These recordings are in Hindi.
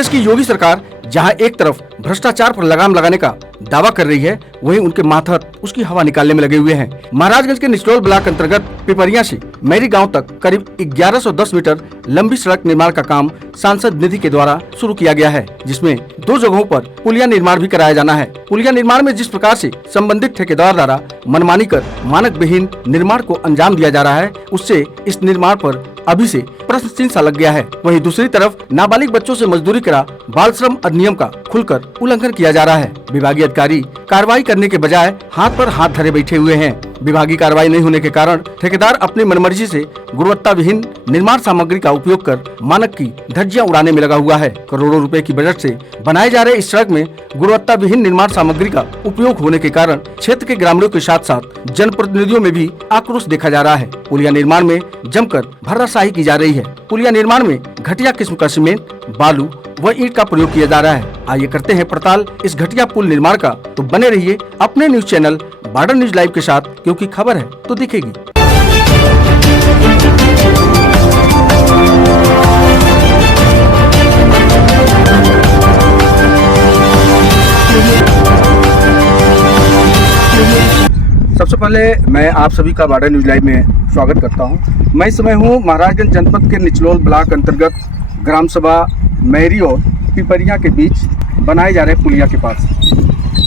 प्रदेश की योगी सरकार जहां एक तरफ भ्रष्टाचार पर लगाम लगाने का दावा कर रही है, वहीं उनके मातहत उसकी हवा निकालने में लगे हुए हैं। महाराजगंज के निचलोल ब्लॉक अंतर्गत पिपरिया से मैरी गांव तक करीब 1110 मीटर लंबी सड़क निर्माण का काम सांसद निधि के द्वारा शुरू किया गया है, जिसमें 2 जगहों पर पुलिया निर्माण भी कराया जाना है। पुलिया निर्माण में जिस प्रकार से संबंधित ठेकेदार द्वारा मनमानी कर मानक विहीन निर्माण को अंजाम दिया जा रहा है, उससे इस निर्माण पर अभी से प्रश्न चिन्ह सा लग गया है। वहीं दूसरी तरफ नाबालिग बच्चों से मजदूरी करा बाल श्रम अधिनियम का खुलकर उल्लंघन किया जा रहा है। विभागीय अधिकारी कार्रवाई करने के बजाय हाथ पर हाथ धरे बैठे हुए हैं। विभागीय कार्रवाई नहीं होने के कारण ठेकेदार अपनी मनमर्जी से गुणवत्ता विहीन निर्माण सामग्री का उपयोग कर मानक की धज्जियां उड़ाने में लगा हुआ है। करोड़ों रुपए की बजट से बनाए जा रहे इस सड़क में गुणवत्ता विहीन निर्माण सामग्री का उपयोग होने के कारण क्षेत्र के ग्रामीणों के साथ साथ जनप्रतिनिधियों में भी आक्रोश देखा जा रहा है। पुलिया निर्माण में जमकर भर्राशाही की जा रही है। पुलिया निर्माण में घटिया किस्म का सीमेंट, बालू व ईंट का प्रयोग किया जा रहा है। आइए करते हैं पड़ताल इस घटिया पुल निर्माण का। तो बने रहिए अपने news channel border news live के साथ, क्योंकि खबर है तो दिखेगी। सबसे पहले मैं आप सभी का बॉर्डर न्यूज लाइव में स्वागत करता हूं। मैं इस समय हूं महाराजगंज जनपद के निचलोल ब्लॉक अंतर्गत ग्राम सभा मैरी और पिपरिया के बीच बनाए जा रहे पुलिया के पास।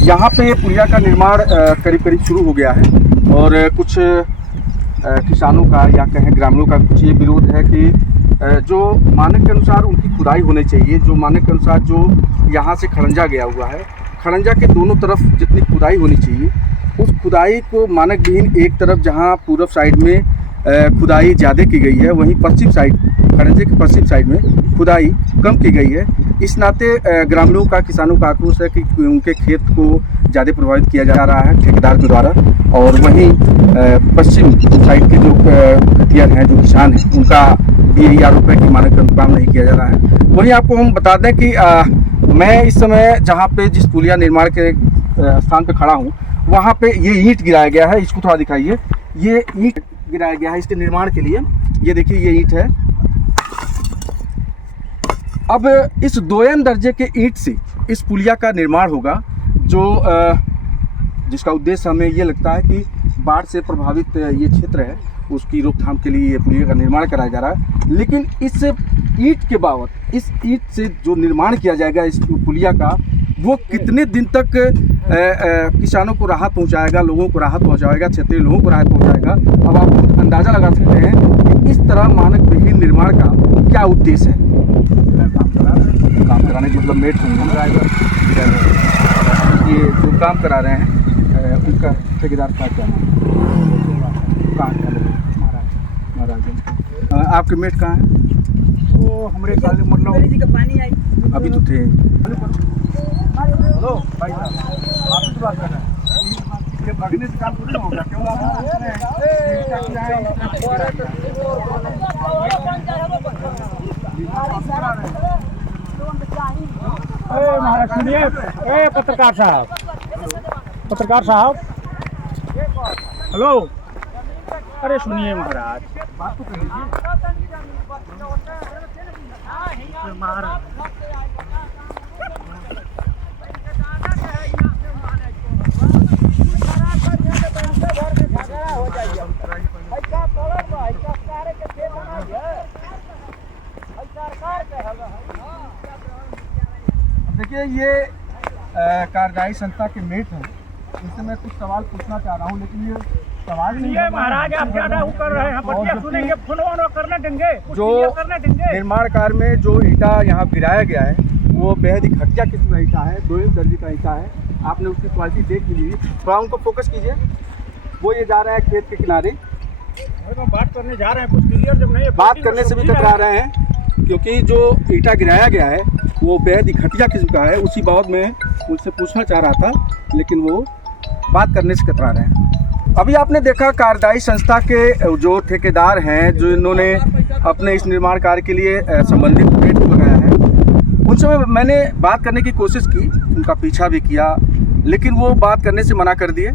यहाँ पे पुलिया का निर्माण करीब शुरू हो गया है और कुछ किसानों का या कहें ग्रामीणों का कुछ ये विरोध है कि जो मानक के अनुसार उनकी खुदाई होनी चाहिए, जो मानक के अनुसार जो यहाँ से खड़ंजा गया हुआ है, खड़ंजा के दोनों तरफ जितनी खुदाई होनी चाहिए उस खुदाई को मानक विहीन एक तरफ जहाँ पूर्व साइड में खुदाई ज़्यादा की गई है, वहीं पश्चिम साइड खड़ंजे के पश्चिम साइड में खुदाई कम की गई है। इस नाते ग्रामीणों का किसानों का आक्रोश है कि उनके खेत को ज़्यादा प्रभावित किया जा रहा है ठेकेदार के द्वारा, और वहीं पश्चिम साइड के जो खेतिहर हैं, जो किसान हैं, उनका भी यही आरोप है कि मानक का अनुपालन नहीं किया जा रहा है। वहीं आपको हम बता दें कि मैं इस समय जहाँ पे जिस पुलिया निर्माण के स्थान पर खड़ा हूँ, वहाँ पे ये ईंट गिराया गया है। इसको थोड़ा दिखाइए। ये ईंट गिराया गया है इसके निर्माण के लिए। ये देखिए, ये ईंट है। अब इस 2M दर्जे के ईंट से इस पुलिया का निर्माण होगा, जो जिसका उद्देश्य हमें ये लगता है कि बाढ़ से प्रभावित ये क्षेत्र है, उसकी रोकथाम के लिए ये पुलिया का निर्माण कराया जा रहा है। लेकिन इस ईंट के बावत, इस ईंट से जो निर्माण किया जाएगा इस पुलिया का, वो कितने दिन तक किसानों को राहत पहुंचाएगा, लोगों को राहत पहुंचाएगा, क्षेत्रीय लोगों को राहत पहुंचाएगा। अब आप खुद अंदाज़ा लगा सकते हैं कि इस तरह मानक विहीन निर्माण का क्या उद्देश्य है। काम कराने के मतलब मेट होंगे, ये जो काम करा रहे हैं उनका ठेकेदार का क्या नाम है? महाराज। आपके मेट कहाँ हैं? वो हमारे काले मतलब अभी तो थे। हेलो भाई साहब, आप से बात कर रहे हैं। ये भागने से काम पूरा होगा क्यों? महाराज सुनिए, पत्रकार साहब, हेलो, अरे सुनिए महाराज, बात तो कर लीजिए। देखिए, ये कार्यदायी संस्था के मेट हैं। इनसे मैं कुछ सवाल पूछना चाह रहा हूँ, लेकिन ये सवाल नहीं है महाराज, आप ज़्यादा वो कर रहे हैं। बच्चे सुनेंगे, फोन करने देंगे, जो निर्माण कार्य में जो ईंटा यहाँ गिराया गया है वो बेहद ही घटिया किस्म का ईंटा है, 2M दर्जे का ईंटा है। आपने उसकी क्वालिटी देख ली। थोड़ा उनको फोकस कीजिए। वो ये जा रहा है खेत के किनारे, बात करने जा रहे हैं, कुछ क्लियर जब नहीं बात करने से भी कतरा रहे हैं, क्योंकि जो ईंटा गिराया गया है वो बेहद ही घटिया किस्म का है। उसी बाबत में उनसे पूछना चाह रहा था, लेकिन वो बात करने से कतरा रहे हैं। अभी आपने देखा कार्यदायी संस्था के जो ठेकेदार हैं, जो इन्होंने अपने इस निर्माण कार्य के लिए संबंधित रेट को लगाया है, उनसे मैंने बात करने की कोशिश की, उनका पीछा भी किया, लेकिन वो बात करने से मना कर दिए।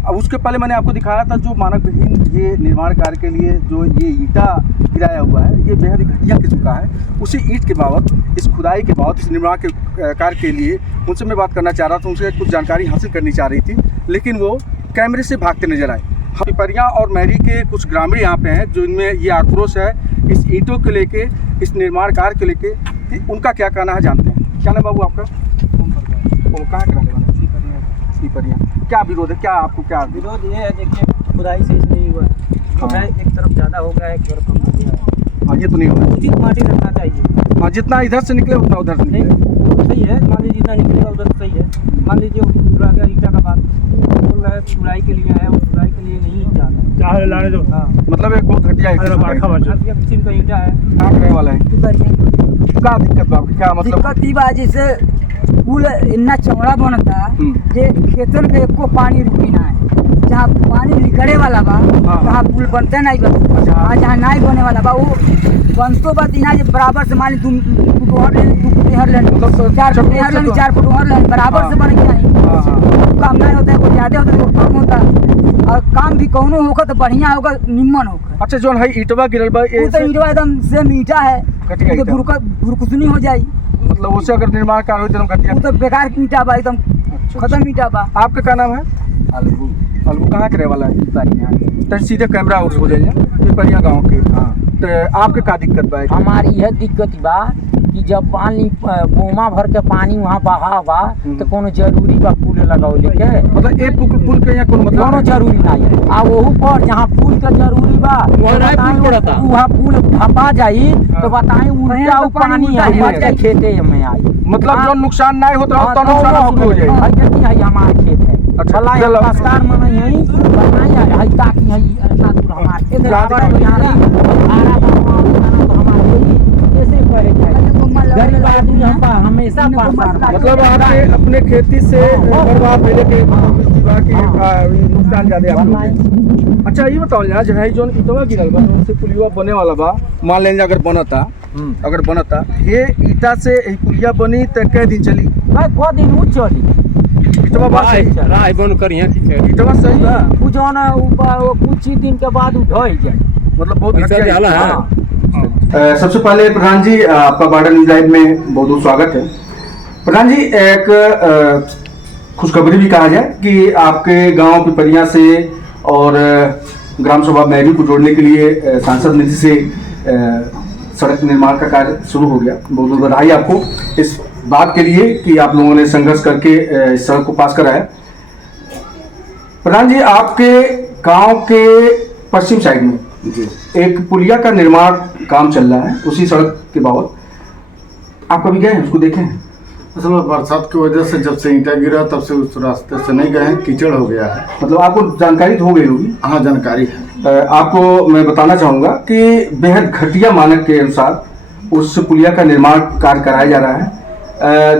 अब उसके पहले मैंने आपको दिखाया था जो मानक विहीन ये निर्माण कार्य के लिए जो ये ईंटा गिराया हुआ है, ये बेहद ही घटिया किस्म का है। उसी ईंट के बाबत, इस खुदाई के बाबत, इस निर्माण के कार्य के लिए उनसे मैं बात करना चाह रहा था, उनसे कुछ जानकारी हासिल करनी चाह रही थी, लेकिन वो कैमरे से भागते नजर आए। पिपरिया और मैरी के कुछ ग्रामीण यहाँ पे हैं जो इनमें ये आक्रोश है इस ईंटों को लेके, इस निर्माण कार्य को लेके, उनका क्या कहना है जानते हैं। क्या नाम बाबू आपका? कहाँ के रहने वाले? पिपरिया। क्या विरोध है, क्या आपको क्या विरोध ये है? देखिए, खुदाई से नहीं हुआ है, एक तरफ ज़्यादा हो गया है, एक तरफ कम हो गया है। हाँ, ये तो नहीं हो रहा। उचित माटी रखना चाहिए। हाँ, जितना इधर से निकले उतना उधर से निकले। नहीं, सही है, मान लीजिए जितना निकलेगा उधर सही है। मान लीजिए पूरा गया ईटा का बात बोल रहा है, चुड़ाई के लिए है, वो चुड़ाई के लिए नहीं जाना लाने दो। हाँ, मतलब एक बहुत घटिया किस्म का ईटा है। कहाँ करने वाला है? क्या दिक्कत बा आपकी? क्या मतलब दिक्कत ई बा जैसे पुल इतना चौड़ा बनता जे खेतन के एको पानी रुकी ना है। जहाँ पानी निकले वाला बा वहाँ पुल बनते नहीं बा, हाँ जहाँ नहीं बने वाला बा वो बनतो बा तीना जे बराबर से मान ली 2 फुट और लेन, 2 फुट हर लेन, 4 फुट हर लेन, 4 फुट और लेन, बराबर से बने के नहीं। काम नहीं होता है, कोई ज्यादा होता है, कोई कम होता है, और काम भी कौनो होगा तो बढ़िया होगा, निम्न होगा। अच्छा, जो है ईटवा गिरल बा, वो तो ईटवा एकदम सेम ईटा है, घटिया ईटा। भुरकुसनी हो जाई, मतलब उससे अगर निर्माण कार्य हो तो घटिया, वो तो बेकार की ईटा बा, एकदम खत्म ईटा बा। आपका क्या नाम है? अलगू। अलगू कहाँ के रहे वाला है? पिपरिया। तो सीधे कैमरा आउट हो जाइए, पिपरिया गाँव के। हाँ, तो आपके क्या दिक्कत बा? हमारी यह दिक्कत बा कि जब पानी बोमा भर के पानी वहाँ बहा बा तो कोनो जरूरी बा पुल लगाओले के, मतलब एक पुल के यहाँ कोनो मतलब कोनो जरूरी नहीं। आ वहू पर जहाँ पुल का जरूरी बा वहाँ पुल ढपा जाई तो बताई उल्टा पानी है खेते में आई, मतलब जो नुकसान नहीं होता तो नुकसान शुरू हो जाए। देखिए है हमारे खेत है, अच्छा, नमस्कार मनाई है, बताई है ताकि है इतना दूर हमारे गरीब आदमी हमेशा मतलब आपके अपने खेती से बर्बाद पहले के नुकसान ज्यादा आप लोग। अच्छा, ये बताओ यार, जो है जो ईटवा गिरल बा उनसे पुलिया बने वाला बा, मान लेंगे अगर बनता ये ईटा से पुलिया बनी तो कै दिन चली? को दिन उ चली ईटवा बा राय बन कर यहाँ ईटवा सही बा, उ जो ना कुछ ही दिन के बाद उ ढह जाए, मतलब बहुत घटिया है। सबसे पहले प्रधान जी, आपका बॉर्डर न्यूज लाइव में बहुत बहुत स्वागत है। प्रधान जी, एक खुशखबरी भी कहा जाए कि आपके गांव पिपरिया से और ग्राम सभा मैरी को जोड़ने के लिए सांसद निधि से सड़क निर्माण का कार्य शुरू हो गया। बहुत बहुत बधाई आपको इस बात के लिए कि आप लोगों ने संघर्ष करके इस सड़क को पास कराया। प्रधान जी, आपके गांव के पश्चिम साइड में एक पुलिया का निर्माण काम चल रहा है, उसी सड़क के बाबत आप कभी गए हैं, उसको देखे हैं? असल में बरसात की वजह से जब से ईंटा गिरा तब से उस रास्ते से नहीं गए हैं, कीचड़ हो गया है। मतलब आपको जानकारी तो हो गई होगी? हाँ, जानकारी है। आपको मैं बताना चाहूँगा कि बेहद घटिया मानक के अनुसार उस पुलिया का निर्माण कार्य कराया जा रहा है।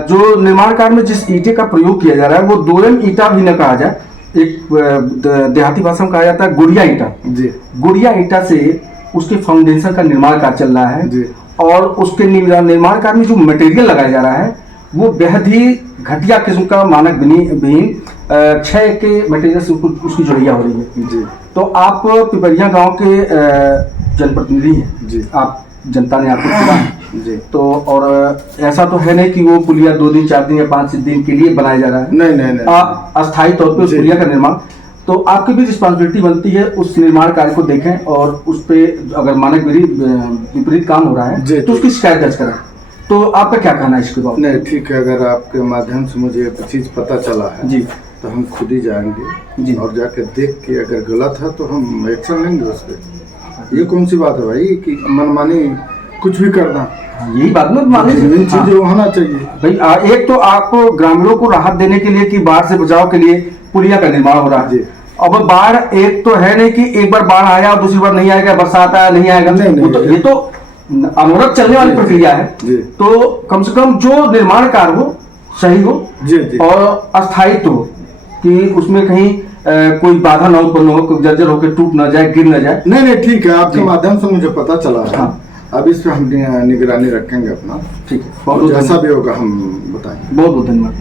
जो निर्माण कार्य में जिस ईंटे का प्रयोग किया जा रहा है वो दोरम ईंटा भी न कहा जाए, एक देहाती भाषा में कहा जाता है गुड़िया ईंटा जी। गुड़िया ईंटा से उसके फाउंडेशन का निर्माण कार्य चल रहा है जी। और उसके निर्माण कार्य में जो मटेरियल लगाया जा रहा है वो बेहद ही घटिया किस्म का मानक विहीन 6 के मटेरियल से उसकी जुड़िया हो रही है जी। तो आप पिपरिया गांव के जनप्रतिनिधि हैं जी, आप जनता ने आपको चुना है जी। तो और ऐसा तो है नहीं कि वो पुलिया 2 दिन 4 दिन या 5 दिन के लिए बनाया जा रहा है। नहीं। अस्थायी तौर पे उस पुलिया का निर्माण, तो आपकी भी रिस्पॉन्सिबिलिटी बनती है उस निर्माण कार्य को देखें और उस पे अगर मानक विपरीत काम हो रहा है तो उसकी शिकायत दर्ज कराएं। तो आपका क्या कहना है इसके बारे में? नहीं, ठीक है, अगर आपके माध्यम से मुझे एक चीज पता चला है जी तो हम खुद ही जाएंगे जी और जाके देख के अगर गलत है तो हम एक्शन लेंगे उस पर। ये कौन सी बात है भाई कि मनमानी कुछ भी करना, यही बात ना मानी चीजें होना चाहिए भाई। एक तो आप ग्रामीणों को राहत देने के लिए कि बाढ़ से बचाव के लिए पुलिया का निर्माण हो रहा है। अब बाढ़ एक तो है नहीं कि एक बार बाढ़ आया और दूसरी बार नहीं आएगा, बरसात आया नहीं आएगा, नहीं। ये तो अनवरत चलने वाली प्रक्रिया है। तो कम से कम जो निर्माण कार्य हो सही हो और अस्थायित्व हो कि उसमें कहीं कोई बाधा न उत्पन्न हो, जर्जर होकर टूट न जाए, गिर न जाए। नहीं, ठीक है, आपके माध्यम से मुझे पता चला है। अब इस पे हम निगरानी रखेंगे अपना, ठीक है, जैसा भी होगा हम बताएंगे। बहुत बहुत धन्यवाद।